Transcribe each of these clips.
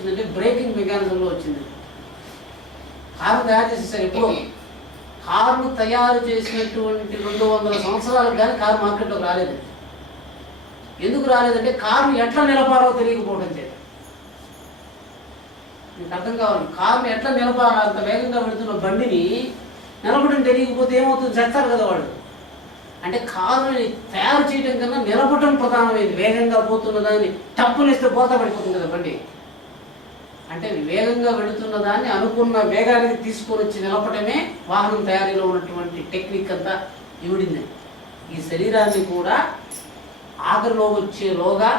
వచ్చిందంటే బ్రేకింగ్ మెకానిజంలో వచ్చింది. కారు తయారు చేసేసారు. ఎప్పుడో కారును తయారు చేసినటువంటి 200 సంవత్సరాలకు కానీ కారు మార్కెట్లోకి రాలేదు. ఎందుకు రాలేదంటే కారుని ఎట్లా నిలపాలో తెలియకపోవడం చేత. మీకు అర్థం కావాలి, కారుని ఎట్లా నిలపాలో, అంత వేగంగా వెళుతున్న బండిని నిలపడం తెలియకపోతే ఏమవుతుంది, చస్తారు కదా వాళ్ళు. అంటే కారుని తయారు చేయడం కన్నా నిలపడం ప్రధానమైంది. వేగంగా పోతున్న దాన్ని టప్పునిస్తే పోతా పడిపోతుంది కదా బండి. అంటే వేగంగా వెళుతున్న దాన్ని అనుకున్న వేగానికి తీసుకొని వచ్చి నిలపడమే వాహనం తయారీలో ఉన్నటువంటి టెక్నిక్ అంతా ఇవిడింది. ఈ శరీరాన్ని కూడా ఆఖరిలో వచ్చేలోగా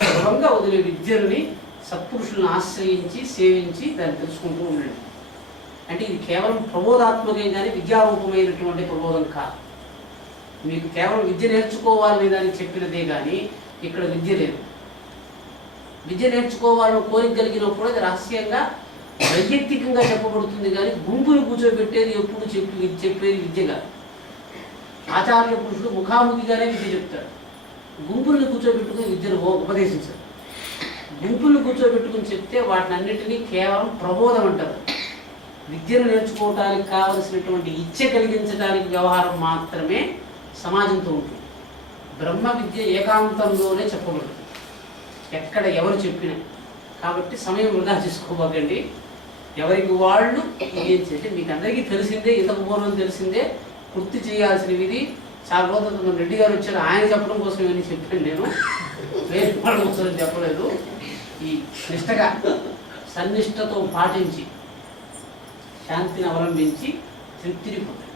సులభంగా వదిలే విద్యని సత్పురుషులను ఆశ్రయించి సేవించి దాన్ని తెలుసుకుంటూ ఉండండి. అంటే ఇది కేవలం ప్రబోధాత్మకం కానీ విద్యారూపమైనటువంటి ప్రబోధం కాదు. మీకు కేవలం విద్య నేర్చుకోవాలని దానికి చెప్పినదే కానీ ఇక్కడ విద్య లేదు. విద్య నేర్చుకోవాలని కోరిక కలిగినప్పుడు అది రహస్యంగా వైయక్తికంగా చెప్పబడుతుంది కానీ గుంపుని కూర్చోబెట్టేది ఎప్పుడు చెప్పేది విద్య కాదు. ఆచార్య పురుషుడు ముఖాముఖిగానే విద్య చెప్తాడు. గుంపుల్ని కూర్చోబెట్టుకుని విద్యను ఉపదేశించారు. గుంపుల్ని కూర్చోబెట్టుకుని చెప్తే వాటిని అన్నిటినీ కేవలం ప్రబోధం అంటారు. విద్యను నేర్చుకోవటానికి కావలసినటువంటి ఇచ్చ కలిగించడానికి వ్యవహారం మాత్రమే సమాజంతో ఉంటుంది. బ్రహ్మ విద్య ఏకాంతంలోనే చెప్పబడుతుంది, ఎక్కడ ఎవరు చెప్పినా. కాబట్టి సమయం వృధా చేసుకోబాకండి. ఎవరికి వాళ్ళు ఏం చేస్తే మీకు అందరికీ తెలిసిందే, ఇంతకు పూర్వం తెలిసిందే. పూర్తి చేయాల్సినవి ఇది. చాలా రోజులు రెడ్డి గారు వచ్చారు, ఆయన చెప్పడం కోసం ఏమని చెప్పాను నేను, వేరే వాళ్ళ కోసం చెప్పలేదు. ఈ నిష్టగా సన్నిష్టతో పాటించి శాంతిని అవలంబించి తృప్తిని పొందాలి.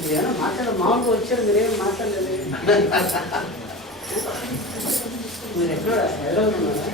మీరేమో మామూలుగా వచ్చారు, మీరేమో మాట్లాడలేదు. మీరు ఎక్కడ ఉన్నారా?